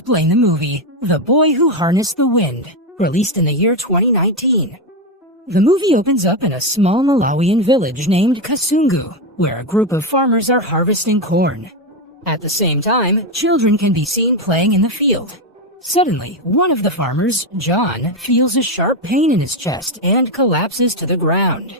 Explain the movie, The Boy Who Harnessed the Wind, released in the year 2019. The movie opens up in a small Malawian village named Kasungu, where a group of farmers are harvesting corn. At the same time, children can be seen playing in the field. Suddenly, one of the farmers, John, feels a sharp pain in his chest and collapses to the ground.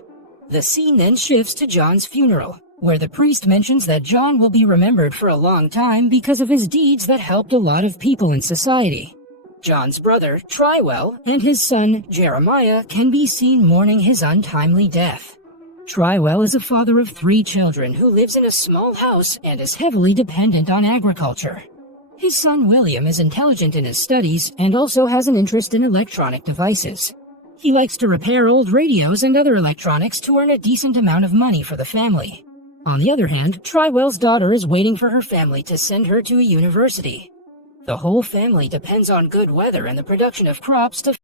The scene then shifts to John's funeral, where the priest mentions that John will be remembered for a long time because of his deeds that helped a lot of people in society. John's brother, Trywell, and his son, Jeremiah, can be seen mourning his untimely death. Trywell is a father of 3 children who lives in a small house and is heavily dependent on agriculture. His son William is intelligent in his studies and also has an interest in electronic devices. He likes to repair old radios and other electronics to earn a decent amount of money for the family. On the other hand, Trywell's daughter is waiting for her family to send her to a university. The whole family depends on good weather and the production of crops to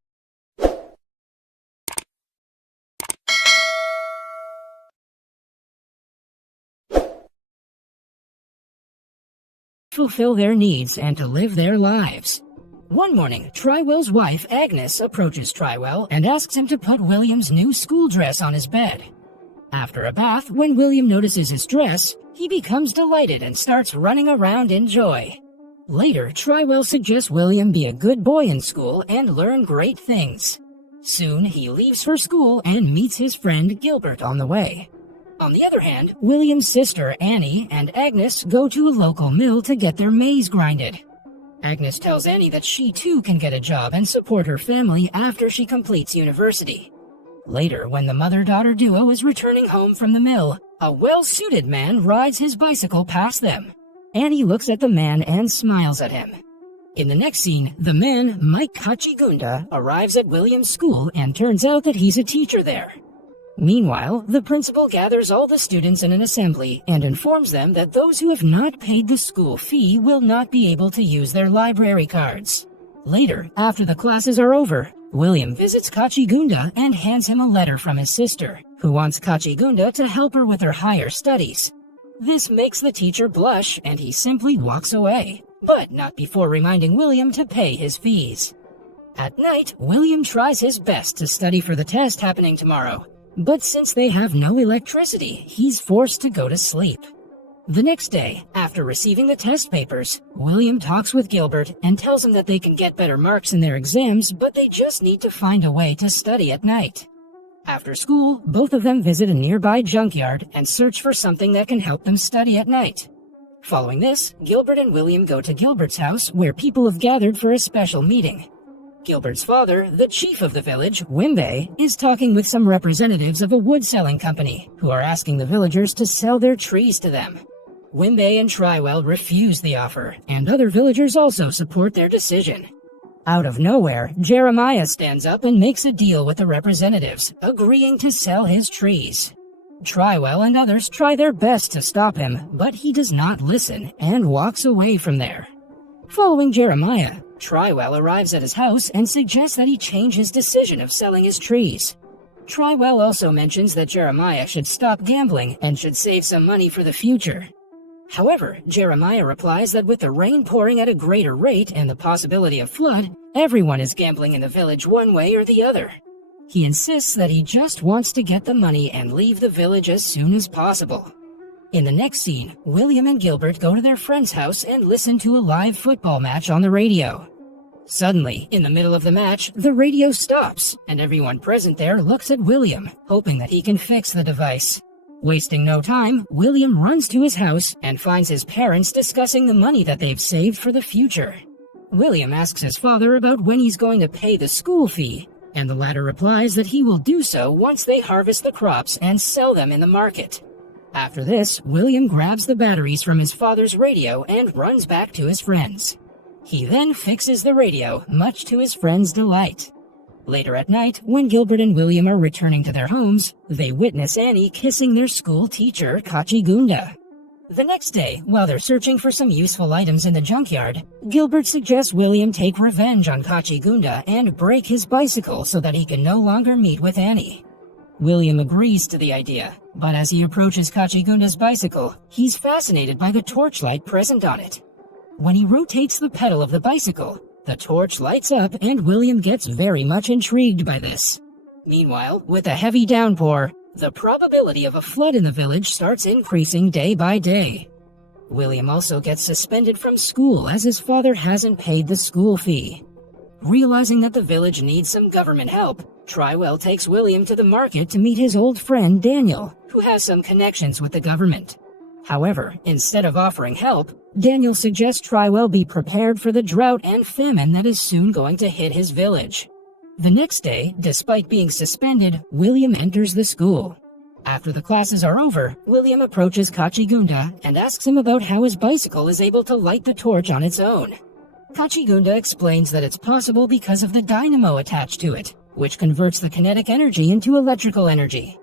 fulfill their needs and to live their lives. One morning, Trywell's wife, Agnes, approaches Trywell and asks him to put William's new school dress on his bed. After a bath, when William notices his dress, he becomes delighted and starts running around in joy. Later, Trywell suggests William be a good boy in school and learn great things. Soon, he leaves for school and meets his friend Gilbert on the way. On the other hand, William's sister, Annie, and Agnes go to a local mill to get their maize grinded. Agnes tells Annie that she too can get a job and support her family after she completes university. Later, when the mother-daughter duo is returning home from the mill, a well-suited man rides his bicycle past them. Annie looks at the man and smiles at him. In the next scene, the man, Mike Kachigunda, arrives at William's school and turns out that he's a teacher there. Meanwhile, the principal gathers all the students in an assembly and informs them that those who have not paid the school fee will not be able to use their library cards. Later, after the classes are over, William visits Kachigunda and hands him a letter from his sister, who wants Kachigunda to help her with her higher studies. This makes the teacher blush and he simply walks away, but not before reminding William to pay his fees. At night, William tries his best to study for the test happening tomorrow, but since they have no electricity, he's forced to go to sleep. The next day, after receiving the test papers, William talks with Gilbert and tells him that they can get better marks in their exams, but they just need to find a way to study at night. After school, both of them visit a nearby junkyard and search for something that can help them study at night. Following this, Gilbert and William go to Gilbert's house where people have gathered for a special meeting. Gilbert's father, the chief of the village, Wimbe, is talking with some representatives of a wood-selling company who are asking the villagers to sell their trees to them. Wimbe and Trywell refuse the offer, and other villagers also support their decision. Out of nowhere, Jeremiah stands up and makes a deal with the representatives, agreeing to sell his trees. Trywell and others try their best to stop him, but he does not listen and walks away from there. Following Jeremiah, Trywell arrives at his house and suggests that he change his decision of selling his trees. Trywell also mentions that Jeremiah should stop gambling and should save some money for the future. However, Jeremiah replies that with the rain pouring at a greater rate and the possibility of flood, everyone is gambling in the village one way or the other. He insists that he just wants to get the money and leave the village as soon as possible. In the next scene, William and Gilbert go to their friend's house and listen to a live football match on the radio. Suddenly, in the middle of the match, the radio stops, and everyone present there looks at William, hoping that he can fix the device. Wasting no time, William runs to his house and finds his parents discussing the money that they've saved for the future. William asks his father about when he's going to pay the school fee, and the latter replies that he will do so once they harvest the crops and sell them in the market. After this, William grabs the batteries from his father's radio and runs back to his friends. He then fixes the radio, much to his friends' delight. Later at night, when Gilbert and William are returning to their homes, they witness Annie kissing their school teacher, Kachigunda. The next day, while they're searching for some useful items in the junkyard, Gilbert suggests William take revenge on Kachigunda and break his bicycle so that he can no longer meet with Annie. William agrees to the idea, but as he approaches Kachigunda's bicycle, he's fascinated by the torchlight present on it. When he rotates the pedal of the bicycle, the torch lights up and William gets very much intrigued by this. Meanwhile, with a heavy downpour, the probability of a flood in the village starts increasing day by day. William also gets suspended from school as his father hasn't paid the school fee. Realizing that the village needs some government help, Trywell takes William to the market to meet his old friend Daniel, who has some connections with the government. However, instead of offering help, Daniel suggests Trywell be prepared for the drought and famine that is soon going to hit his village. The next day, despite being suspended, William enters the school. After the classes are over, William approaches Kachigunda and asks him about how his bicycle is able to light the torch on its own. Kachigunda explains that it's possible because of the dynamo attached to it, which converts the kinetic energy into electrical energy.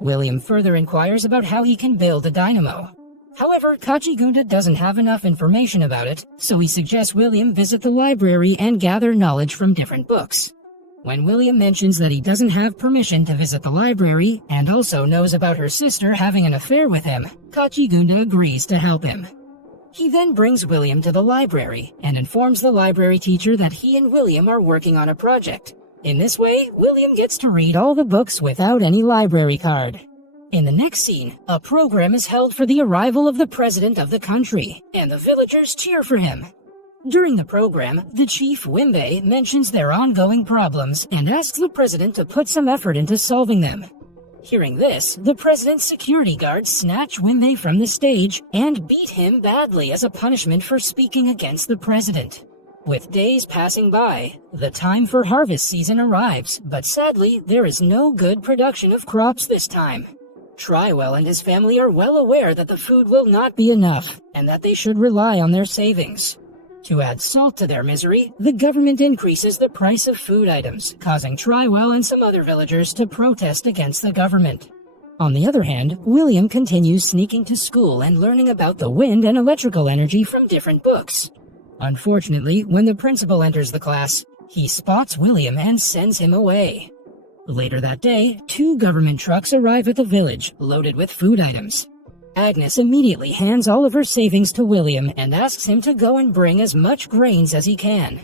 William further inquires about how he can build a dynamo. However, Kachigunda doesn't have enough information about it, so he suggests William visit the library and gather knowledge from different books. When William mentions that he doesn't have permission to visit the library and also knows about her sister having an affair with him, Kachigunda agrees to help him. He then brings William to the library and informs the library teacher that he and William are working on a project. In this way, William gets to read all the books without any library card. In the next scene, a program is held for the arrival of the president of the country, and the villagers cheer for him. During the program, the chief, Wimbe, mentions their ongoing problems and asks the president to put some effort into solving them. Hearing this, the president's security guards snatch Wimbe from the stage and beat him badly as a punishment for speaking against the president. With days passing by, the time for harvest season arrives, but sadly, there is no good production of crops this time. Trywell and his family are well aware that the food will not be enough, and that they should rely on their savings. To add salt to their misery, the government increases the price of food items, causing Trywell and some other villagers to protest against the government. On the other hand, William continues sneaking to school and learning about the wind and electrical energy from different books. Unfortunately, when the principal enters the class, he spots William and sends him away. Later that day, 2 government trucks arrive at the village, loaded with food items. Agnes immediately hands all of her savings to William and asks him to go and bring as much grains as he can.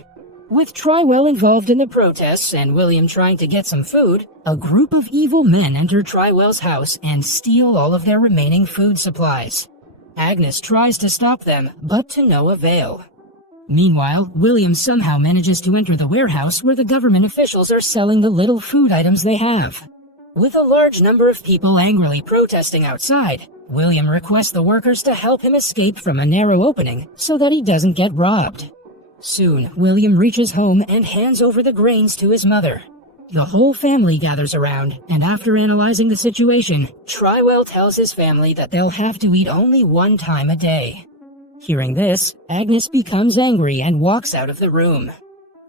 With Trywell involved in the protests and William trying to get some food, a group of evil men enter Trywell's house and steal all of their remaining food supplies. Agnes tries to stop them, but to no avail. Meanwhile, William somehow manages to enter the warehouse where the government officials are selling the little food items they have. With a large number of people angrily protesting outside, William requests the workers to help him escape from a narrow opening so that he doesn't get robbed. Soon, William reaches home and hands over the grains to his mother. The whole family gathers around, and after analyzing the situation, Trywell tells his family that they'll have to eat only 1 time a day. Hearing this, Agnes becomes angry and walks out of the room.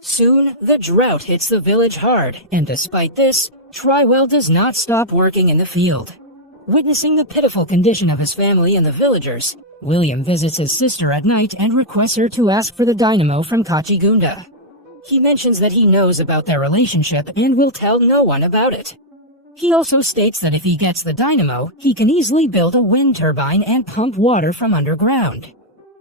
Soon, the drought hits the village hard, and despite this, Trywell does not stop working in the field. Witnessing the pitiful condition of his family and the villagers, William visits his sister at night and requests her to ask for the dynamo from Kachigunda. He mentions that he knows about their relationship and will tell no one about it. He also states that if he gets the dynamo, he can easily build a wind turbine and pump water from underground.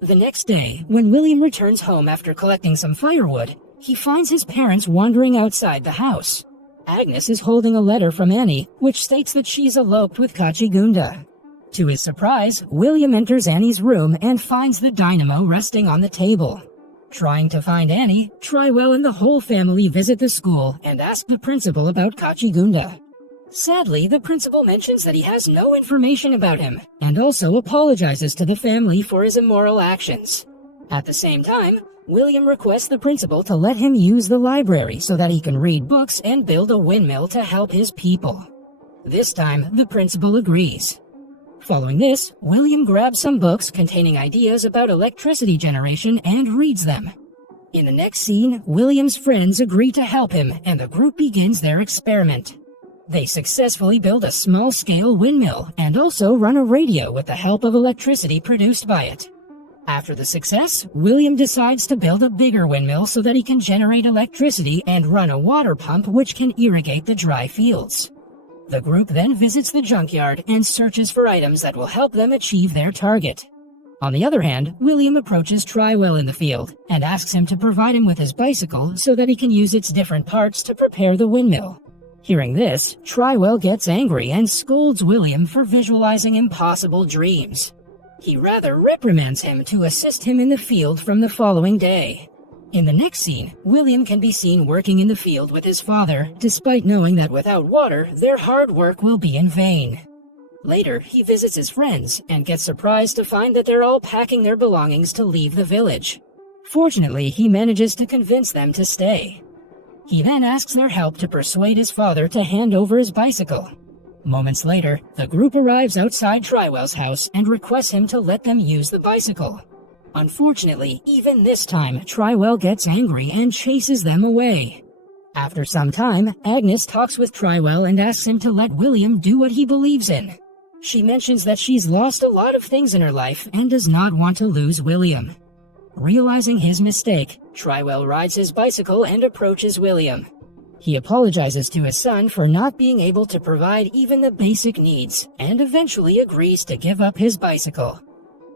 The next day, when William returns home after collecting some firewood, he finds his parents wandering outside the house. Agnes is holding a letter from Annie, which states that she's eloped with Kachigunda. To his surprise, William enters Annie's room and finds the dynamo resting on the table. Trying to find Annie, Trywell and the whole family visit the school and ask the principal about Kachigunda. Sadly, the principal mentions that he has no information about him, and also apologizes to the family for his immoral actions. At the same time, William requests the principal to let him use the library so that he can read books and build a windmill to help his people. This time, the principal agrees. Following this, William grabs some books containing ideas about electricity generation and reads them. In the next scene, William's friends agree to help him and the group begins their experiment. They successfully build a small-scale windmill and also run a radio with the help of electricity produced by it. After the success, William decides to build a bigger windmill so that he can generate electricity and run a water pump which can irrigate the dry fields. The group then visits the junkyard and searches for items that will help them achieve their target. On the other hand, William approaches Trywell in the field and asks him to provide him with his bicycle so that he can use its different parts to prepare the windmill. Hearing this, Trywell gets angry and scolds William for visualizing impossible dreams. He rather reprimands him to assist him in the field from the following day. In the next scene, William can be seen working in the field with his father, despite knowing that without water, their hard work will be in vain. Later, he visits his friends and gets surprised to find that they're all packing their belongings to leave the village. Fortunately, he manages to convince them to stay. He then asks their help to persuade his father to hand over his bicycle. Moments later, the group arrives outside Trywell's house and requests him to let them use the bicycle. Unfortunately, even this time, Trywell gets angry and chases them away. After some time, Agnes talks with Trywell and asks him to let William do what he believes in. She mentions that she's lost a lot of things in her life and does not want to lose William. Realizing his mistake, Trywell rides his bicycle and approaches William. He apologizes to his son for not being able to provide even the basic needs, and eventually agrees to give up his bicycle.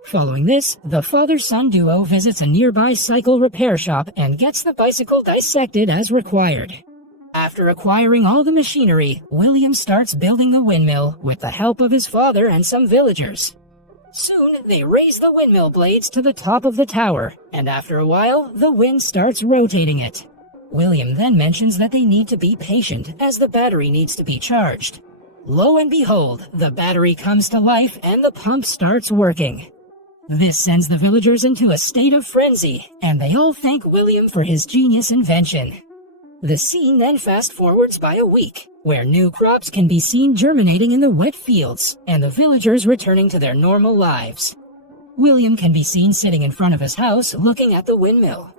Following this, the father-son duo visits a nearby cycle repair shop and gets the bicycle dissected as required. After acquiring all the machinery, William starts building the windmill with the help of his father and some villagers. Soon, they raise the windmill blades to the top of the tower, and after a while, the wind starts rotating it. William then mentions that they need to be patient, as the battery needs to be charged. Lo and behold, the battery comes to life and the pump starts working. This sends the villagers into a state of frenzy, and they all thank William for his genius invention. The scene then fast-forwards by a week, where new crops can be seen germinating in the wet fields, and the villagers returning to their normal lives. William can be seen sitting in front of his house looking at the windmill.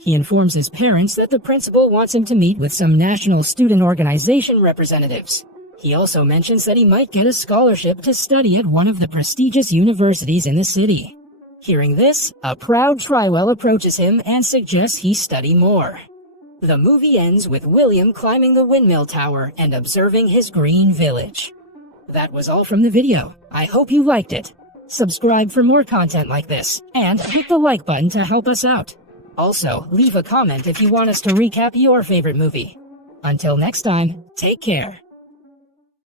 He informs his parents that the principal wants him to meet with some National Student Organization representatives. He also mentions that he might get a scholarship to study at one of the prestigious universities in the city. Hearing this, a proud Trywell approaches him and suggests he study more. The movie ends with William climbing the windmill tower and observing his green village. That was all from the video. I hope you liked it. Subscribe for more content like this, and hit the like button to help us out. Also, leave a comment if you want us to recap your favorite movie. Until next time, take care.